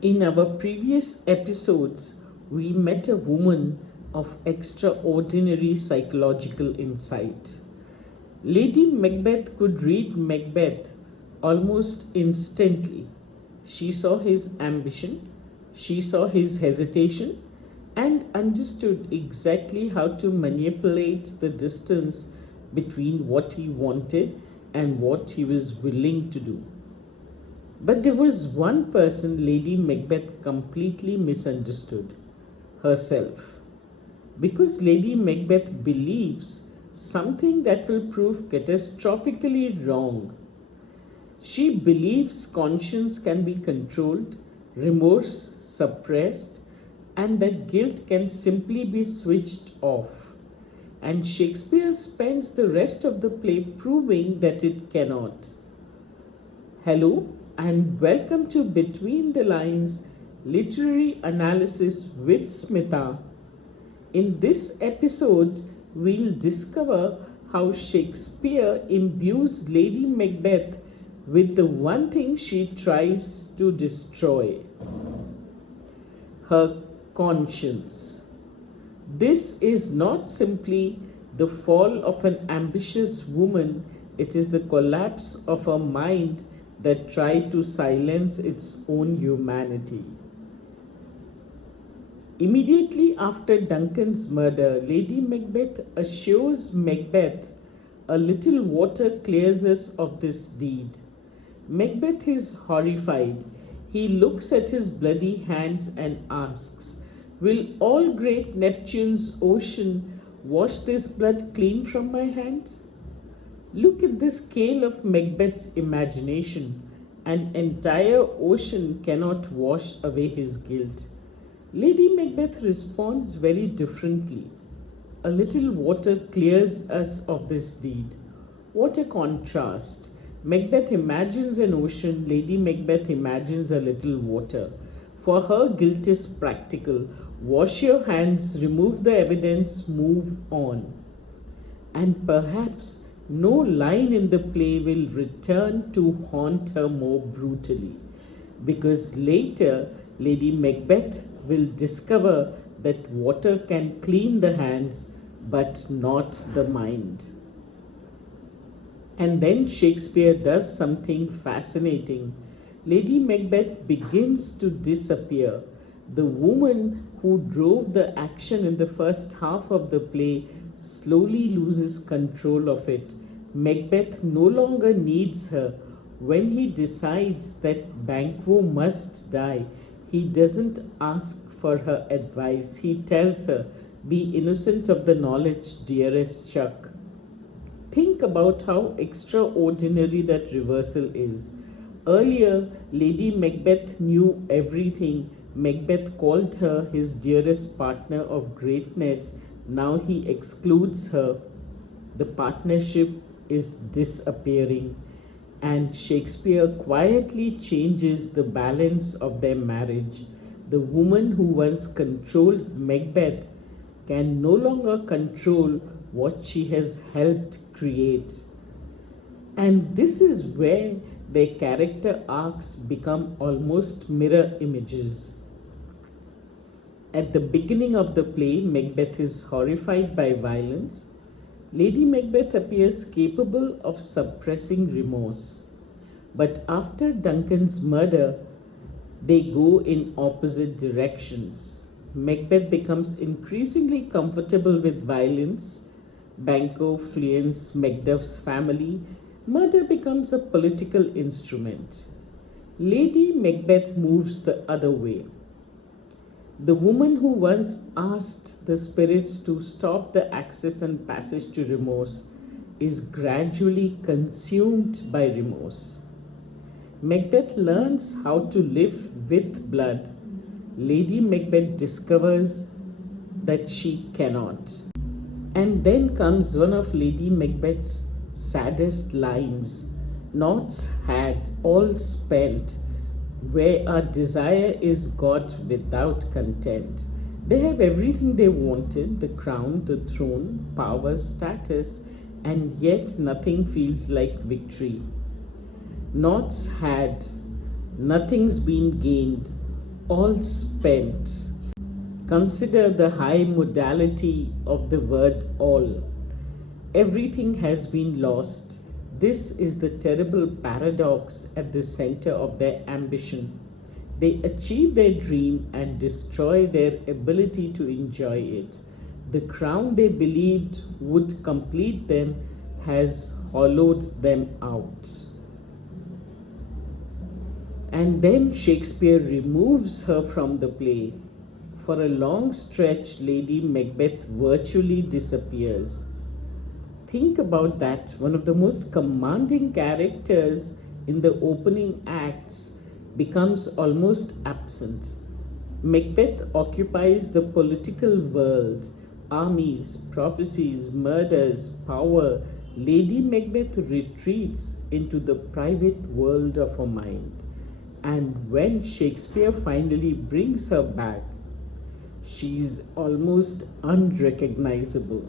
In our previous episodes, we met a woman of extraordinary psychological insight. Lady Macbeth could read Macbeth almost instantly. She saw his ambition, she saw his hesitation, and understood exactly how to manipulate the distance between what he wanted and what he was willing to do. But there was one person Lady Macbeth completely misunderstood: herself. Because Lady Macbeth believes something that will prove catastrophically wrong. She believes conscience can be controlled, remorse suppressed, and that guilt can simply be switched off. And Shakespeare spends the rest of the play proving that it cannot. Hello, and welcome to Between the Lines Literary Analysis with Smitha. In this episode, we'll discover how Shakespeare imbues Lady Macbeth with the one thing she tries to destroy: her conscience. This is not simply the fall of an ambitious woman, it is the collapse of a mind that tried to silence its own humanity. Immediately after Duncan's murder, Lady Macbeth assures Macbeth a little water clears us of this deed. Macbeth is horrified. He looks at his bloody hands and asks, "Will all great Neptune's ocean wash this blood clean from my hand?" Look at the scale of Macbeth's imagination. An entire ocean cannot wash away his guilt. Lady Macbeth responds very differently. A little water clears us of this deed. What a contrast! Macbeth imagines an ocean, Lady Macbeth imagines a little water. For her, guilt is practical. Wash your hands, remove the evidence, move on. And perhaps no line in the play will return to haunt her more brutally, because later Lady Macbeth will discover that water can clean the hands but not the mind. And then Shakespeare does something fascinating. Lady Macbeth begins to disappear. The woman who drove the action in the first half of the play slowly loses control of it. Macbeth no longer needs her. When he decides that Banquo must die, he doesn't ask for her advice. He tells her, "Be innocent of the knowledge, dearest Chuck." Think about how extraordinary that reversal is. Earlier, Lady Macbeth knew everything. Macbeth called her his dearest partner of greatness. Now he excludes her. The partnership is disappearing, and Shakespeare quietly changes the balance of their marriage. The woman who once controlled Macbeth can no longer control what she has helped create. And this is where their character arcs become almost mirror images. At the beginning of the play, Macbeth is horrified by violence. Lady Macbeth appears capable of suppressing remorse. But after Duncan's murder, they go in opposite directions. Macbeth becomes increasingly comfortable with violence. Banquo flees Macduff's family. Murder becomes a political instrument. Lady Macbeth moves the other way. The woman who once asked the spirits to stop the access and passage to remorse is gradually consumed by remorse. Macbeth learns how to live with blood. Lady Macbeth discovers that she cannot. And then comes one of Lady Macbeth's saddest lines: "Naught's had, all spent, where our desire is got without content." They have everything they wanted: the crown, the throne, power, status, and yet nothing feels like victory. Naught's had, nothing's been gained. all spent. Consider the high modality of the word all. Everything has been lost. This is the terrible paradox at the center of their ambition. They achieve their dream and destroy their ability to enjoy it. The crown they believed would complete them has hollowed them out. And then Shakespeare removes her from the play. For a long stretch, Lady Macbeth virtually disappears. Think about that. One of the most commanding characters in the opening acts becomes almost absent. Macbeth occupies the political world, armies, prophecies, murders, power. Lady Macbeth retreats into the private world of her mind. And when Shakespeare finally brings her back, she's almost unrecognizable.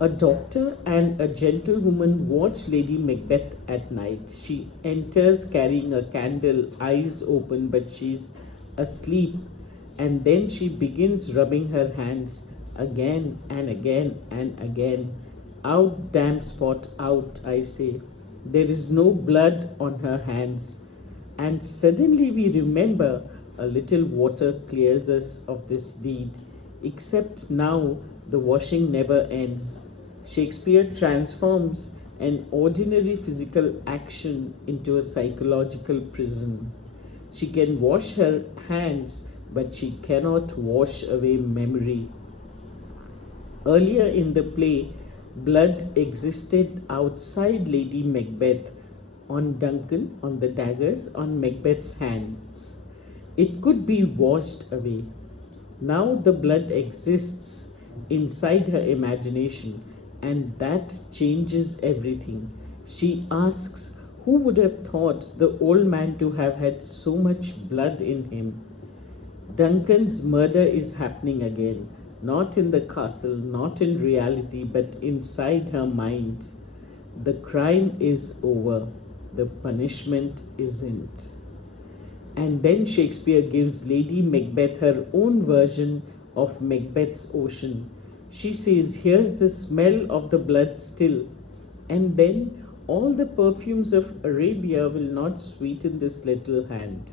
A doctor and a gentlewoman watch Lady Macbeth at night. She enters carrying a candle, eyes open, but she's asleep. And then she begins rubbing her hands again and again and again. Out, damn spot, out, I say. There is no blood on her hands. And suddenly we remember a little water clears us of this deed. Except now the washing never ends. Shakespeare transforms an ordinary physical action into a psychological prison. She can wash her hands, but she cannot wash away memory. Earlier in the play, blood existed outside Lady Macbeth, on Duncan, on the daggers, on Macbeth's hands. It could be washed away. Now the blood exists inside her imagination, and that changes everything. She asks, who would have thought the old man to have had so much blood in him? Duncan's murder is happening again, not in the castle, not in reality, but inside her mind. The crime is over. The punishment isn't. And then Shakespeare gives Lady Macbeth her own version of Macbeth's ocean. She says, here's the smell of the blood still. And then all the perfumes of Arabia will not sweeten this little hand.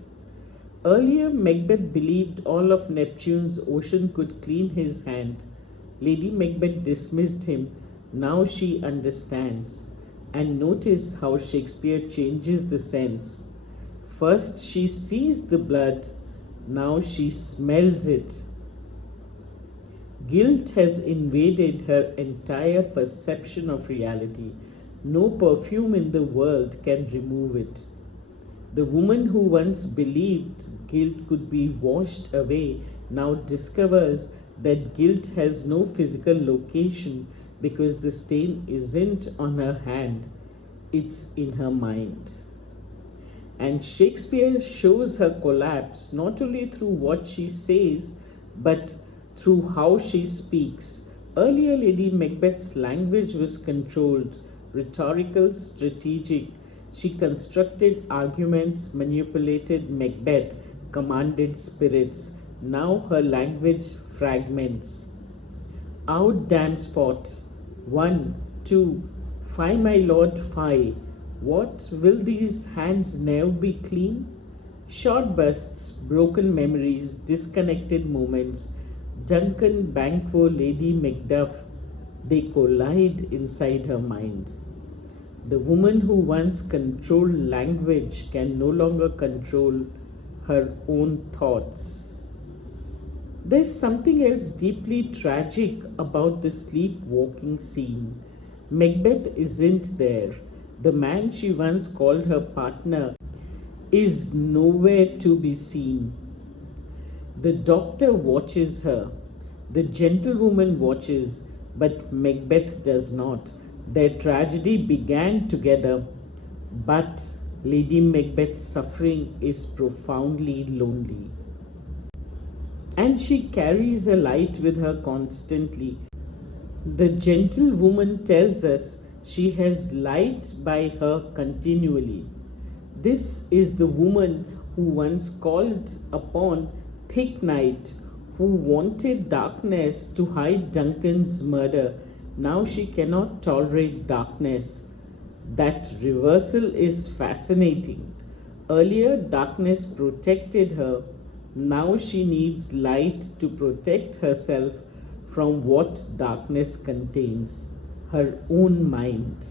Earlier, Macbeth believed all of Neptune's ocean could clean his hand. Lady Macbeth dismissed him. Now she understands. And notice how Shakespeare changes the sense. First she sees the blood, now she smells it. Guilt has invaded her entire perception of reality. No perfume in the world can remove it. The woman who once believed guilt could be washed away now discovers that guilt has no physical location because the stain isn't on her hand, it's in her mind. And Shakespeare shows her collapse not only through what she says, but through how she speaks. Earlier, Lady Macbeth's language was controlled, rhetorical, strategic. She constructed arguments, manipulated Macbeth, commanded spirits. Now her language fragments. Out, damn spot. 1, 2, 5, my lord, 5. What, will these hands ne'er be clean? Short bursts, broken memories, disconnected moments. Duncan, Banquo, Lady Macduff, they collide inside her mind. The woman who once controlled language can no longer control her own thoughts. There's something else deeply tragic about the sleepwalking scene. Macbeth isn't there. The man she once called her partner is nowhere to be seen. The doctor watches her. The gentlewoman watches, but Macbeth does not. Their tragedy began together, but Lady Macbeth's suffering is profoundly lonely. And she carries a light with her constantly. The gentlewoman tells us she has light by her continually. This is the woman who once called upon thick night, who wanted darkness to hide Duncan's murder, now she cannot tolerate darkness. That reversal is fascinating. Earlier, darkness protected her. Now she needs light to protect herself from what darkness contains, her own mind.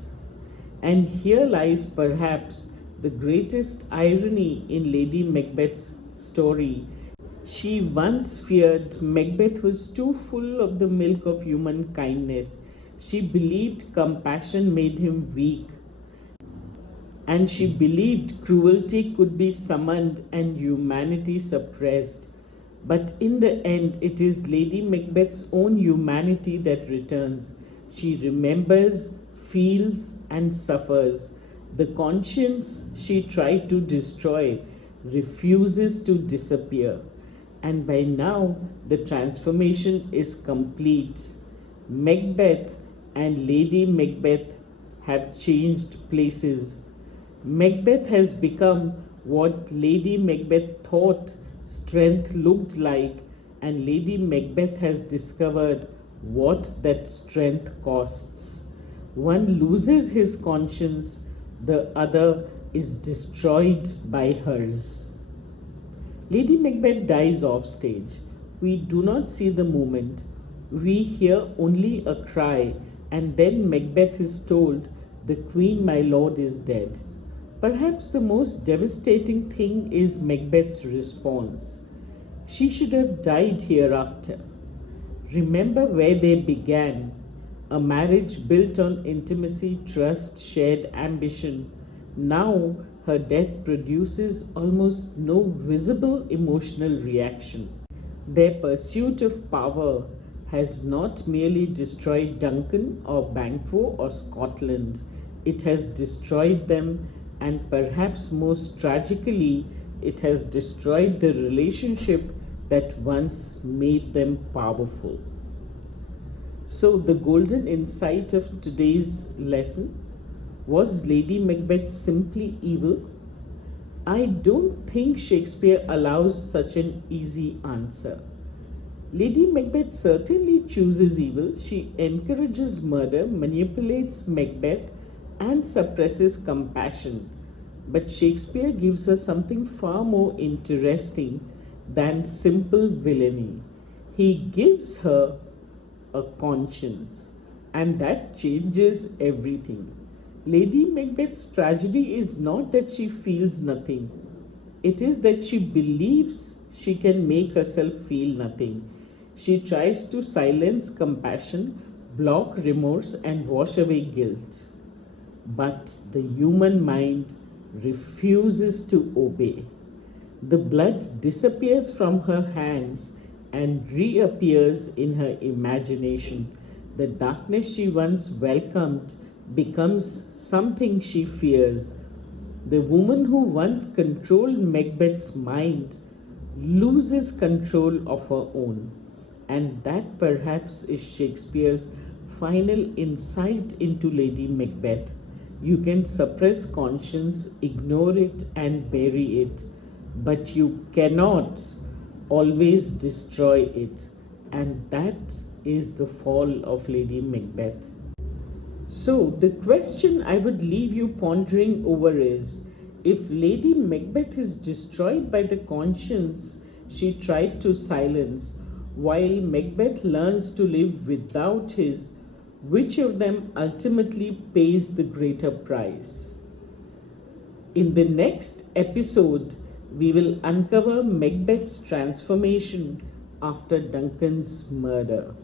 And here lies perhaps the greatest irony in Lady Macbeth's story. She once feared Macbeth was too full of the milk of human kindness. She believed compassion made him weak. And she believed cruelty could be summoned and humanity suppressed. But in the end, it is Lady Macbeth's own humanity that returns. She remembers, feels, and suffers. The conscience she tried to destroy refuses to disappear. And by now, the transformation is complete. Macbeth and Lady Macbeth have changed places. Macbeth has become what Lady Macbeth thought strength looked like, and Lady Macbeth has discovered what that strength costs. One loses his conscience, the other is destroyed by hers. Lady Macbeth dies off stage. We do not see the moment. We hear only a cry, and then Macbeth is told, "The Queen, my lord, is dead." Perhaps the most devastating thing is Macbeth's response. She should have died hereafter. Remember where they began. A marriage built on intimacy, trust, shared ambition. Now her death produces almost no visible emotional reaction. Their pursuit of power has not merely destroyed Duncan or Banquo or Scotland, it has destroyed them, and perhaps most tragically, it has destroyed the relationship that once made them powerful. So, the golden insight of today's lesson: was Lady Macbeth simply evil? I don't think Shakespeare allows such an easy answer. Lady Macbeth certainly chooses evil. She encourages murder, manipulates Macbeth, and suppresses compassion. But Shakespeare gives her something far more interesting than simple villainy. He gives her a conscience, and that changes everything. Lady Macbeth's tragedy is not that she feels nothing, it is that she believes she can make herself feel nothing. She tries to silence compassion, block remorse, and wash away guilt. But the human mind refuses to obey. The blood disappears from her hands and reappears in her imagination. The darkness she once welcomed becomes something she fears. The woman who once controlled Macbeth's mind loses control of her own. And that perhaps is Shakespeare's final insight into Lady Macbeth. You can suppress conscience, ignore it, and bury it, but you cannot always destroy it. And that is the fall of Lady Macbeth. So, the question I would leave you pondering over is, if Lady Macbeth is destroyed by the conscience she tried to silence, while Macbeth learns to live without his, which of them ultimately pays the greater price? In the next episode, we will uncover Macbeth's transformation after Duncan's murder,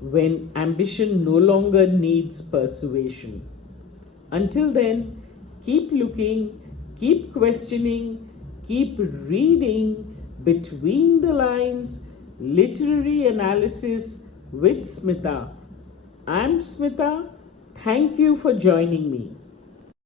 when ambition no longer needs persuasion. Until then, keep looking, keep questioning, keep reading Between the Lines, Literary Analysis with Smitha. I'm Smitha. Thank you for joining me.